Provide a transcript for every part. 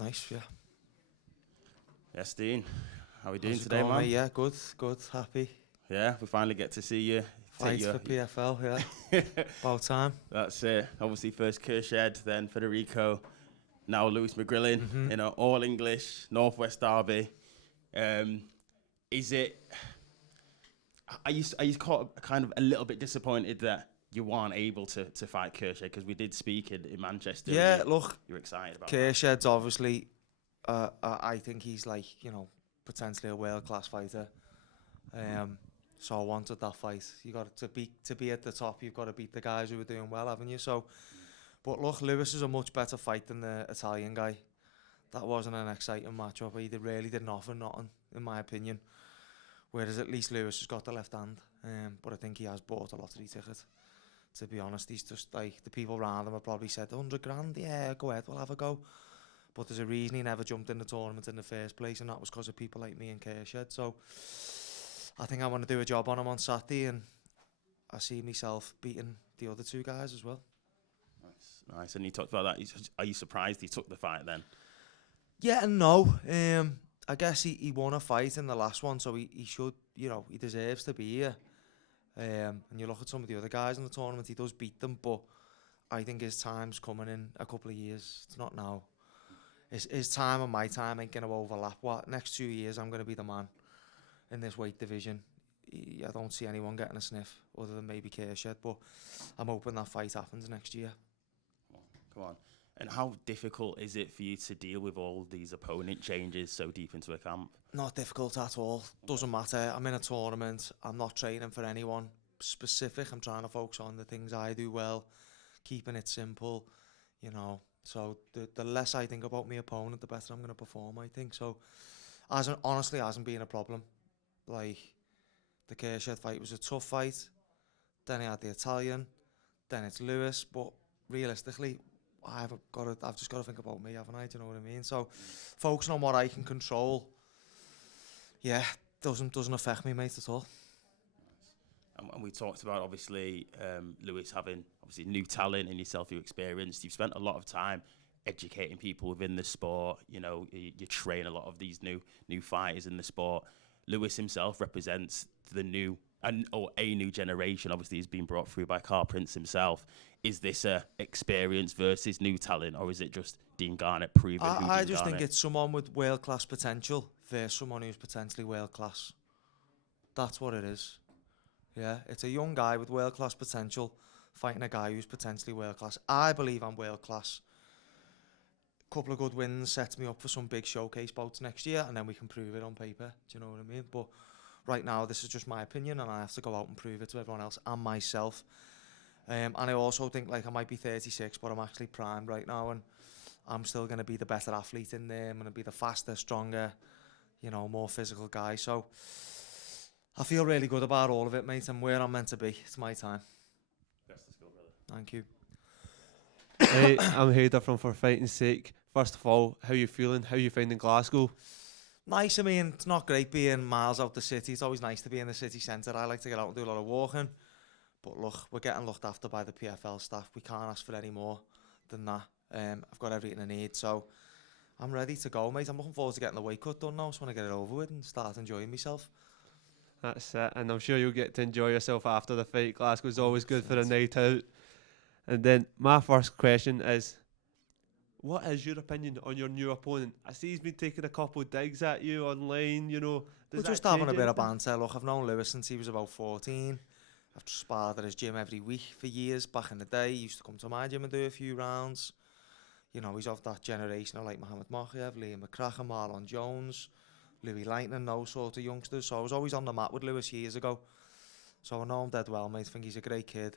Nice, yeah. Yes, Dean. How are we doing How's it today, going, man? mate? Yeah, good, happy. Yeah, we finally get to see you. Fight for PFL, yeah. About time. That's it. Obviously, first Kershed, then Federico, now Lewis McGrillen. Mm-hmm. You know, all English, Northwest Derby. Is it? Are you kind of a little bit disappointed that you weren't able to fight Kershed? Because we did speak in Manchester. Yeah, look, you're excited about Kershed's obviously, I think he's like, potentially a world-class fighter. So I wanted that fight. You got to be at the top. You've got to beat the guys who are doing well, haven't you? So, but look, Lewis is a much better fight than the Italian guy. That wasn't an exciting matchup. He really didn't offer nothing, in my opinion. Whereas at least Lewis has got the left hand. But I think he has bought a lottery ticket. To be honest, he's just like, the people around him have probably said 100 grand. Yeah, go ahead, we'll have a go. But there's a reason he never jumped in the tournament in the first place, and that was because of people like me and Kershed. So I think I want to do a job on him on Saturday, and I see myself beating the other two guys as well. Nice. And you talked about that. Are you surprised he took the fight then? Yeah and no. I guess he won a fight in the last one, so he should, he deserves to be here. And you look at some of the other guys in the tournament, he does beat them, but I think his time's coming in a couple of years. It's not now. His time and my time ain't going to overlap. Next 2 years, I'm going to be the man in this weight division. I don't see anyone getting a sniff other than maybe Kershed, but I'm hoping that fight happens next year. Come on. And how difficult is it for you to deal with all these opponent changes so deep into a camp? Not difficult at all. Doesn't matter. I'm in a tournament. I'm not training for anyone specific. I'm trying to focus on the things I do well, keeping it simple, So the less I think about my opponent, the better I'm going to perform, I think. So honestly, hasn't been a problem. Like, the Kershed fight was a tough fight. Then I had the Italian. Then it's Lewis. But realistically, I've just got to think about me, haven't I? Do you know what I mean? So focusing on what I can control, yeah, doesn't affect me, mate, at all. And we talked about, obviously, Lewis having, obviously, new talent and yourself, you experienced. You've spent a lot of time educating people within the sport. You train a lot of these new fighters in the sport. Lewis himself represents a new generation. Obviously, he's been brought through by Carl Prince himself. Is this a experience versus new talent, or is it just Dean Garnett proving who Dean Garnett? I just think it's someone with world-class potential versus someone who's potentially world-class. That's what it is. Yeah, it's a young guy with world-class potential fighting a guy who's potentially world-class. I believe I'm world-class. A couple of good wins sets me up for some big showcase bouts next year, and then we can prove it on paper. Do you know what I mean? But right now, this is just my opinion, and I have to go out and prove it to everyone else and myself. And I also think, like, I might be 36, but I'm actually primed right now, and I'm still going to be the better athlete in there. I'm going to be the faster, stronger, more physical guy. So I feel really good about all of it, mate, and where I'm meant to be. It's my time. Best of skill, brother. Thank you. Hey, I'm Hader from For Fighting's Sake. First of all, how are you feeling? How are you finding Glasgow? Nice. I mean, it's not great being miles out the city. It's always nice to be in the city centre. I like to get out and do a lot of walking. But look, we're getting looked after by the PFL staff. We can't ask for any more than that. I've got everything I need, so I'm ready to go, mate. I'm looking forward to getting the weight cut done now. I just want to get it over with and start enjoying myself. That's it, and I'm sure you'll get to enjoy yourself after the fight. Glasgow's always good for a night out. And then my first question is, what is your opinion on your new opponent? I see he's been taking a couple of digs at you online, We're just having a bit of banter. Look, I've known Lewis since he was about 14. I've just sparred at his gym every week for years. Back in the day, he used to come to my gym and do a few rounds. He's of that generation of like Mohamed Mokhiev, Liam McCracken, Marlon Jones, Louis Lightning, those sort of youngsters. So I was always on the mat with Lewis years ago. So I know him dead well, mate. I think he's a great kid.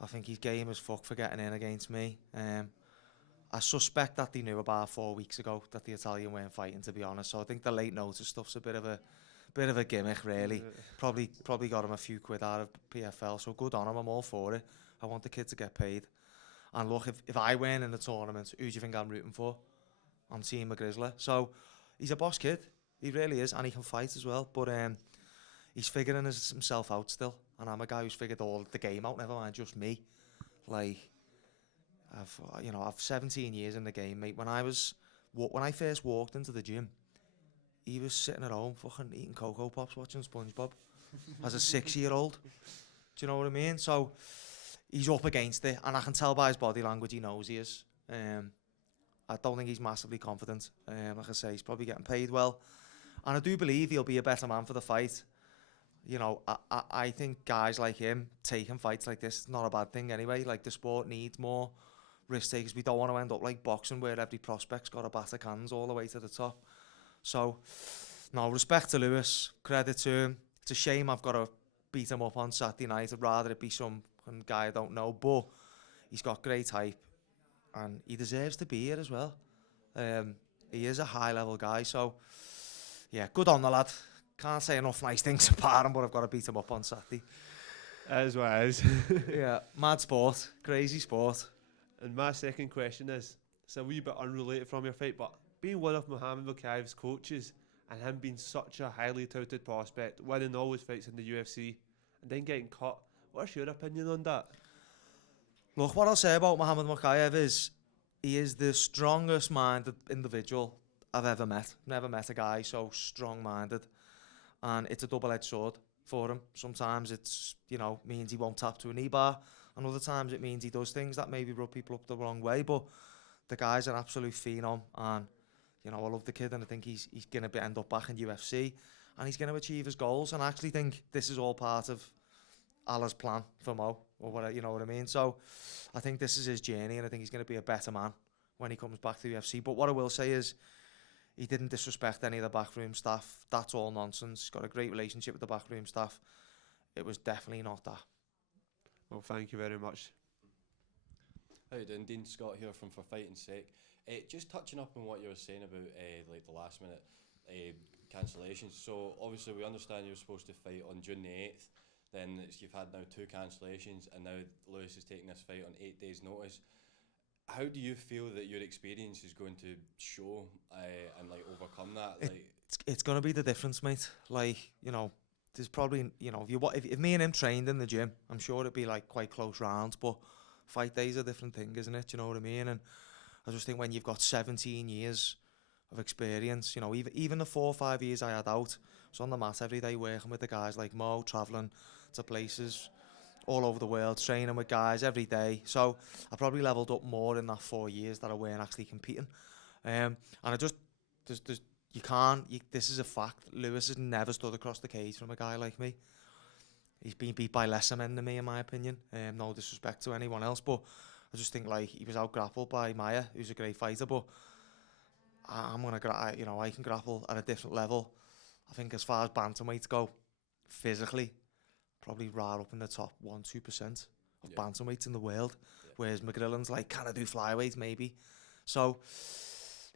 I think he's game as fuck for getting in against me. I suspect that they knew about 4 weeks ago that the Italian weren't fighting, to be honest. So I think the late notice stuff's a bit of a gimmick, really. Probably got him a few quid out of PFL, so good on him. I'm all for it. I want the kid to get paid. And look, if I win in the tournament, who do you think I'm rooting for? I'm Team McGrizzler. So he's a boss kid. He really is, and he can fight as well. But he's figuring himself out still. And I'm a guy who's figured all the game out, never mind just me. Like, I've 17 years in the game, mate. When I was when I first walked into the gym, he was sitting at home fucking eating Cocoa Pops watching SpongeBob as a 6-year-old. Do you know what I mean? So he's up against it, and I can tell by his body language he knows he is. I don't think he's massively confident. Like I say, he's probably getting paid well. And I do believe he'll be a better man for the fight. You know, I think guys like him taking fights like this is not a bad thing anyway. Like, the sport needs more risk takers. We don't want to end up like boxing where every prospect's got a bat of cans all the way to the top. So, no, respect to Lewis, credit to him. It's a shame I've got to beat him up on Saturday night. I'd rather it be some guy I don't know, but he's got great hype and he deserves to be here as well. He is a high-level guy, so yeah, good on the lad. Can't say enough nice things about him, but I've got to beat him up on Saturday. As well as. Yeah, mad sport, crazy sport. And my second question is, it's a wee bit unrelated from your fight, but being one of Muhammad Bukaev's coaches and him being such a highly touted prospect, winning all his fights in the UFC, and then getting cut, what's your opinion on that? Look, what I'll say about Muhammad Bukaev is he is the strongest-minded individual I've ever met. Never met a guy so strong-minded. And it's a double-edged sword for him. Sometimes it's, you know, means he won't tap to a knee bar, and other times it means he does things that maybe rub people up the wrong way. But the guy's an absolute phenom, and you know, I love the kid, and I think he's going to end up back in UFC, and he's going to achieve his goals. And I actually think this is all part of Allah's plan for Mo, or whatever, you know what I mean. So I think this is his journey, and I think he's going to be a better man when he comes back to the UFC. But what I will say is, he didn't disrespect any of the backroom staff. That's all nonsense. He's got a great relationship with the backroom staff. It was definitely not that. Well, thank you very much. How you doing? Dean Scott here from For Fighting's Sake. Just touching up on what you were saying about like the last minute cancellations. So obviously we understand you're supposed to fight on June the 8th. Then you've had now 2 cancellations, and now Lewis is taking this fight on 8 days' notice. How do you feel that your experience is going to show and like overcome that? It's going to be the difference, mate. Like, you know, there's probably, you know, if me and him trained in the gym, I'm sure it'd be like quite close rounds, but fight day's a different thing, isn't it? You know what I mean? And I just think when you've got 17 years of experience, you know, even the 4 or 5 years I had out, I was on the mat every day working with the guys like Mo, travelling to places all over the world, training with guys every day. So I probably leveled up more in that 4 years that I weren't actually competing. And I just, this is a fact. Lewis has never stood across the cage from a guy like me. He's been beat by lesser men than me, in my opinion. No disrespect to anyone else, but I just think like he was out grappled by Maya, who's a great fighter, but I can grapple at a different level. I think as far as bantamweights go, physically, probably right up in the top 1-2% of bantamweights in the world. Yeah. Whereas McGrillen's like, can I do flyweight maybe? So,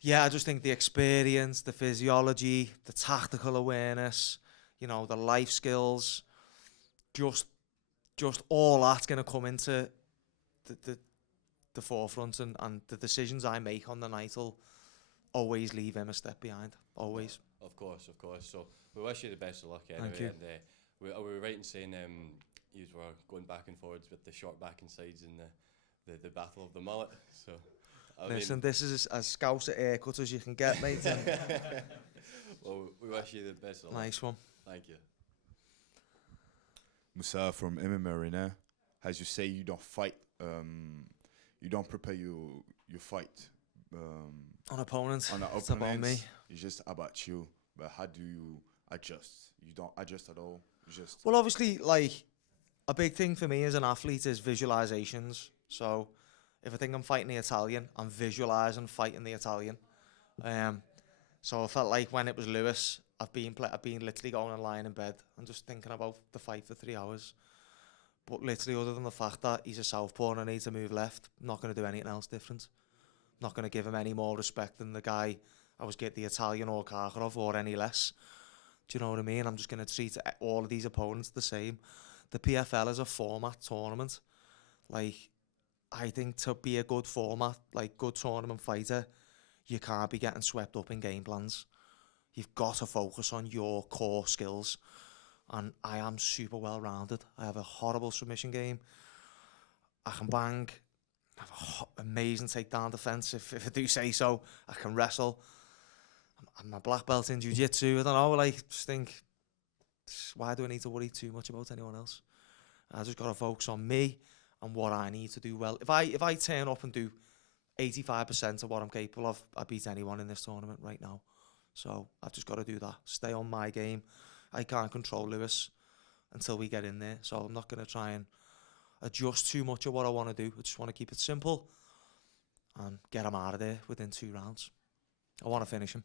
yeah, I just think the experience, the physiology, the tactical awareness, you know, the life skills, just all that's going to come into the forefront, and the decisions I make on the night will always leave him a step behind, always. Of course. So we wish you the best of luck anyway. Thank you. And are we right in saying you were going back and forwards with the short back and sides in the battle of the mullet? So Listen, this is as scouse a haircut as you can get, mate. Well, we wish you the best of luck. Nice one. Thank you. Musa from MMA Arena. As you say, you don't fight. You don't prepare your fight on opponents. On the it's about me. It's just about you. But how do you adjust? You don't adjust at all. You just. Well, obviously, like a big thing for me as an athlete is visualizations. So if I think I'm fighting the Italian, I'm visualizing fighting the Italian. So I felt like when it was Lewis, I've been literally going and lying in bed and just thinking about the fight for 3 hours. But literally, other than the fact that he's a southpaw and I need to move left, I'm not going to do anything else different. I'm not going to give him any more respect than the guy I was getting the Italian or Karkarov, or any less. Do you know what I mean? I'm just going to treat all of these opponents the same. The PFL is a format tournament. Like, I think to be a good format, like good tournament fighter, you can't be getting swept up in game plans. You've got to focus on your core skills. And I am super well-rounded. I have a horrible submission game. I can bang. I have amazing takedown defense, if I do say so. I can wrestle. I'm a black belt in jiu-jitsu. I don't know, like, just think, why do I need to worry too much about anyone else? I just got to focus on me and what I need to do well. If I turn up and do 85% of what I'm capable of, I beat anyone in this tournament right now. So I've just got to do that. Stay on my game. I can't control Lewis until we get in there. So I'm not going to try and adjust too much of what I want to do. I just want to keep it simple and get him out of there within 2 rounds. I want to finish him.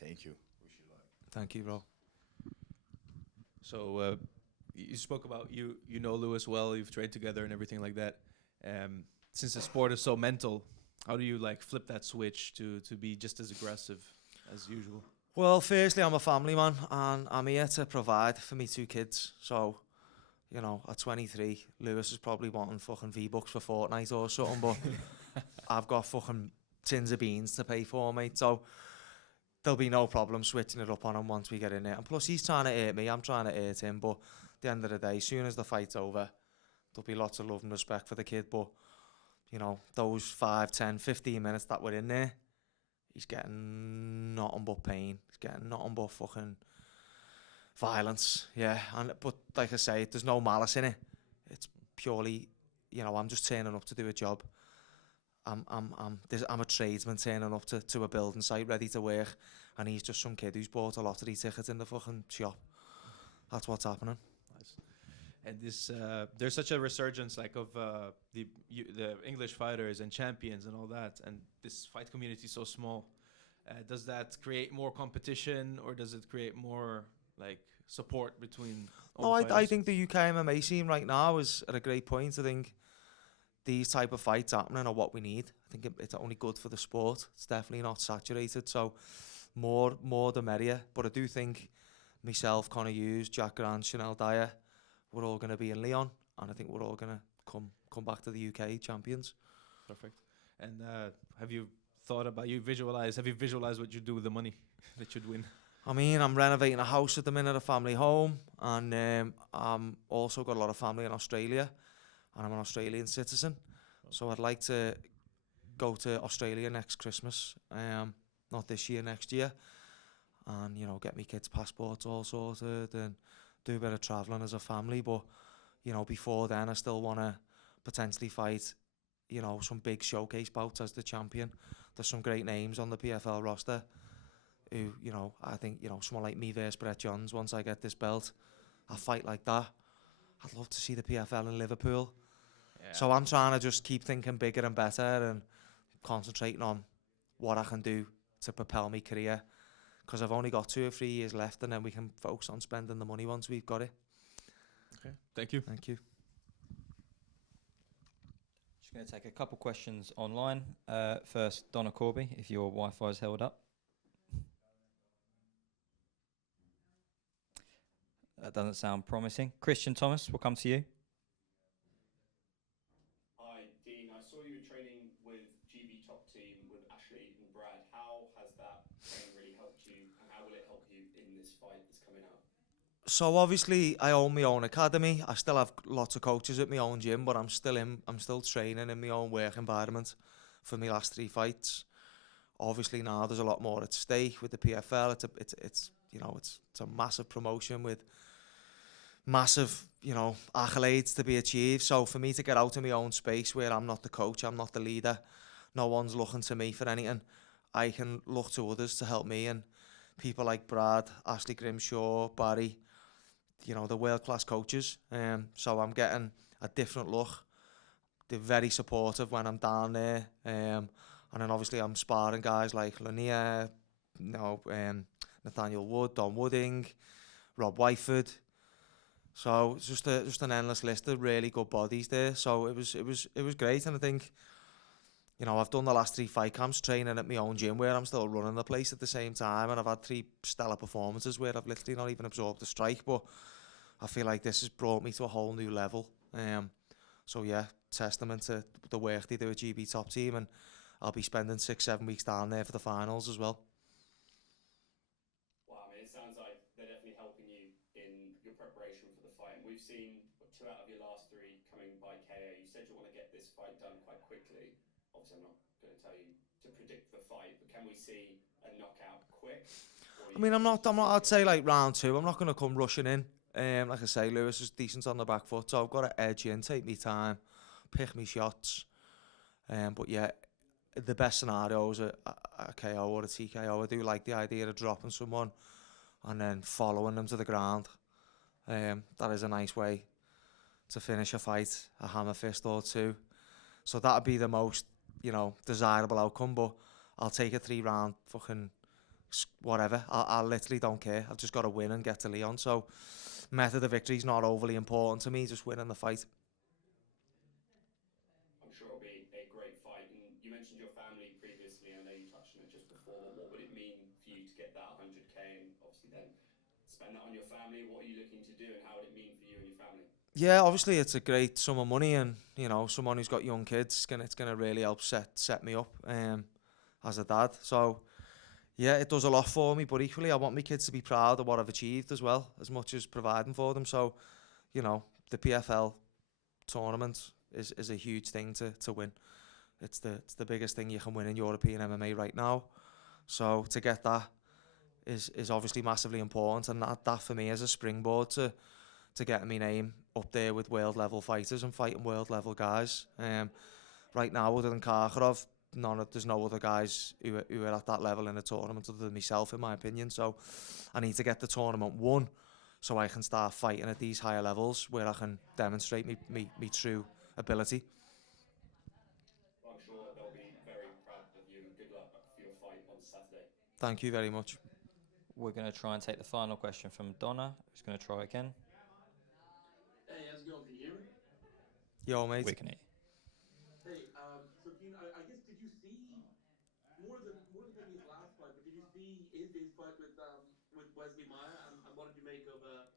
Thank you. Wish you luck. Thank you, bro. So you spoke about you know Lewis well, you've trained together and everything like that. Since the sport is so mental, how do you like flip that switch to be just as aggressive as usual? Well, firstly, I'm a family man and I'm here to provide for me 2 kids. So, you know, at 23, Lewis is probably wanting fucking V-Bucks for Fortnite or something, but I've got fucking tins of beans to pay for, mate. So there'll be no problem switching it up on him once we get in there. And plus, he's trying to hurt me, I'm trying to hurt him. But at the end of the day, as soon as the fight's over, there'll be lots of love and respect for the kid. But, you know, those 5, 10, 15 minutes that we're in there, he's getting nothing but pain. He's getting nothing but fucking violence. Yeah, but like I say, there's no malice in it. It's purely, you know, I'm just turning up to do a job. I'm a tradesman turning up to a building site ready to work, and he's just some kid who's bought a lottery ticket in the fucking shop. That's what's happening. Nice. And this there's such a resurgence like of the English fighters and champions and all that, and this fight community is so small. Does that create more competition, or does it create more like support between all No, the I fighters? think the UK MMA scene right now is at a great point. I think these type of fights happening are what we need. I think it's only good for the sport. It's definitely not saturated, so more the merrier. But I do think myself, Conor Hughes, Jack Grant, Chanel Dyer, we're all going to be in Leon, and I think we're all going to come back to the UK champions. Perfect. And have you visualized what you do with the money that you'd win? I mean, I'm renovating a house at the minute, a family home, and I'm also got a lot of family in Australia, and I'm an Australian citizen. So I'd like to go to Australia next Christmas, not this year, next year, and, you know, get me kids' passports all sorted and do a bit of travelling as a family. But, you know, before then, I still want to potentially fight, you know, some big showcase bouts as the champion. There's some great names on the PFL roster who, you know, I think, you know, someone like me versus Brett Johns, once I get this belt, a fight like that, I'd love to see the PFL in Liverpool. Yeah. So I'm trying to just keep thinking bigger and better and concentrating on what I can do to propel my career, because I've only got 2 or 3 years left, and then we can focus on spending the money once we've got it. Okay, thank you. Thank you. Just going to take a couple questions online. First, Donna Corby, if your Wi-Fi is held up. That doesn't sound promising. Christian Thomas, we'll come to you. Hi, Dean. I saw you training with GB Top Team with Ashley and Brad. How has that training really helped you, and how will it help you in this fight that's coming up? So obviously I own my own academy. I still have lots of coaches at my own gym, but I'm still training in my own work environment for my last 3 fights. Obviously now there's a lot more at stake with the PFL. It's you know, it's a massive promotion with massive, you know, accolades to be achieved. So for me to get out of my own space where I'm not the coach, I'm not the leader, no one's looking to me for anything, I can look to others to help me, and people like Brad, Ashley Grimshaw, Barry, you know, the world-class coaches. So I'm getting a different look. They're very supportive when I'm down there. And then obviously I'm sparring guys like Lanier, you know, Nathaniel Wood, Don Wooding, Rob Whiteford. So it's just an endless list of really good bodies there. So it was great, and I think, you know, I've done the last 3 fight camps training at my own gym where I'm still running the place at the same time, and I've had 3 stellar performances where I've literally not even absorbed a strike, but I feel like this has brought me to a whole new level. So yeah, testament to the work they do at GB Top Team, and I'll be spending 6-7 weeks down there for the finals as well. Wow, I mean, it sounds like they're definitely helping you in your preparation for the fight. And we've seen 2 out of your last 3 coming by KO. You said you want to get this fight done quite quickly. Obviously, I'm not going to tell you to predict the fight, but can we see a knockout quick? I mean, I'm not, I'd say like round 2, I'm not going to come rushing in. Like I say, Lewis is decent on the back foot, so I've got to edge in, take me time, pick me shots. But yeah, the best scenario is a KO or a TKO. I do like the idea of dropping someone and then following them to the ground. That is a nice way to finish a fight, a hammer fist or two. So that'd be the most, desirable outcome, but I'll take a 3-round fucking whatever. I literally don't care. I've just got to win and get to Leon. So method of victory is not overly important to me, just winning the fight. I'm sure it'll be a great fight. And you mentioned your family previously, and I know you touched on it just before, but what would it mean for you to get that 100k and obviously then spend that on your family? What are you looking to do, and how would it mean for you and your family? Yeah, obviously it's a great sum of money, and someone who's got young kids, it's gonna really help set me up as a dad. So yeah, it does a lot for me, but equally I want my kids to be proud of what I've achieved as well, as much as providing for them. So the PFL tournament is a huge thing to win. It's the biggest thing you can win in European MMA right now. So to get that is obviously massively important, and that for me is a springboard to getting my name up there with world level fighters and fighting world level guys. Right now, other than Karkarov, there's no other guys who are at that level in a tournament other than myself, in my opinion. So I need to get the tournament won so I can start fighting at these higher levels where I can demonstrate me true ability. Well, I'm sure they'll be very proud of you, and good luck for your fight on Saturday. Thank you very much. We're going to try and take the final question from Donna, who's going to try again. Hey, how's it going? Can you hear me? Yo, mate. We can hear you. Hey, so Keen, I guess did you see more than maybe his last fight, but did you see his fight with Wesley Maya, and what did you make of that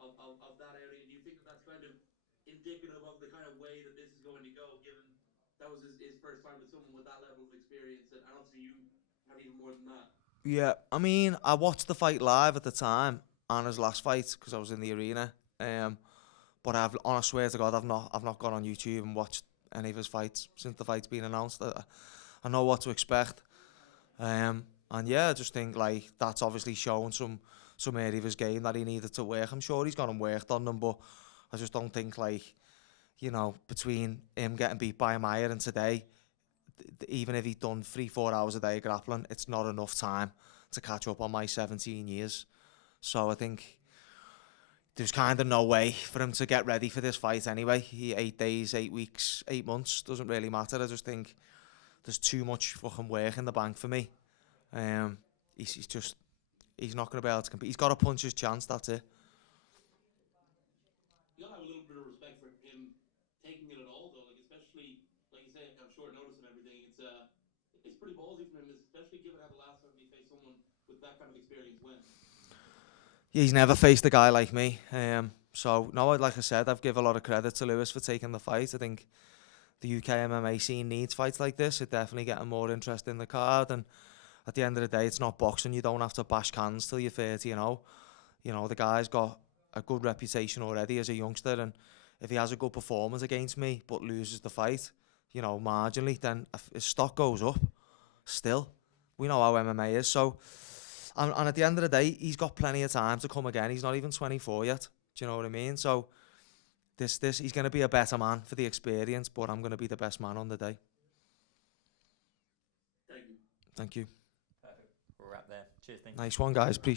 outing? And do you think that that's kind of indicative of the kind of way that this is going to go, given that was his first time with someone with that level of experience, and obviously you have even more than that. Yeah, I mean, I watched the fight live at the time and his last fight because I was in the arena. But I swear to God, I've not gone on YouTube and watched any of his fights since the fight's been announced. I know what to expect. And yeah, I just think like that's obviously shown some area of his game that he needed to work. I'm sure he's gone and worked on them, but I just don't think like, between him getting beat by Meyer and today, even if he'd done 3-4 hours a day of grappling, it's not enough time to catch up on my 17 years. So I think there's kind of no way for him to get ready for this fight anyway. 8 days, 8 weeks, 8 months, doesn't really matter. I just think there's too much fucking work in the bank for me. He's not going to be able to compete. He's got to punch his chance, that's it. You gotta have a little bit of respect for him taking it at all, though. Like, especially like you say, on short notice and everything. It's pretty ballsy from him, especially given how the last time he faced someone with that kind of experience went. Yeah, he's never faced a guy like me. So no, like I said, I've given a lot of credit to Lewis for taking the fight. I think the UK MMA scene needs fights like this. It's definitely getting more interest in the card, and at the end of the day, it's not boxing. You don't have to bash cans till you're 30, the guy's got a good reputation already as a youngster, and if he has a good performance against me but loses the fight, marginally, then his stock goes up. Still, we know how MMA is. So, and at the end of the day, he's got plenty of time to come again. He's not even 24 yet. Do you know what I mean? So, he's going to be a better man for the experience, but I'm going to be the best man on the day. Thank you. Thank you. Perfect. We'll wrap there. Cheers, thank you. Nice one, guys. Appreciate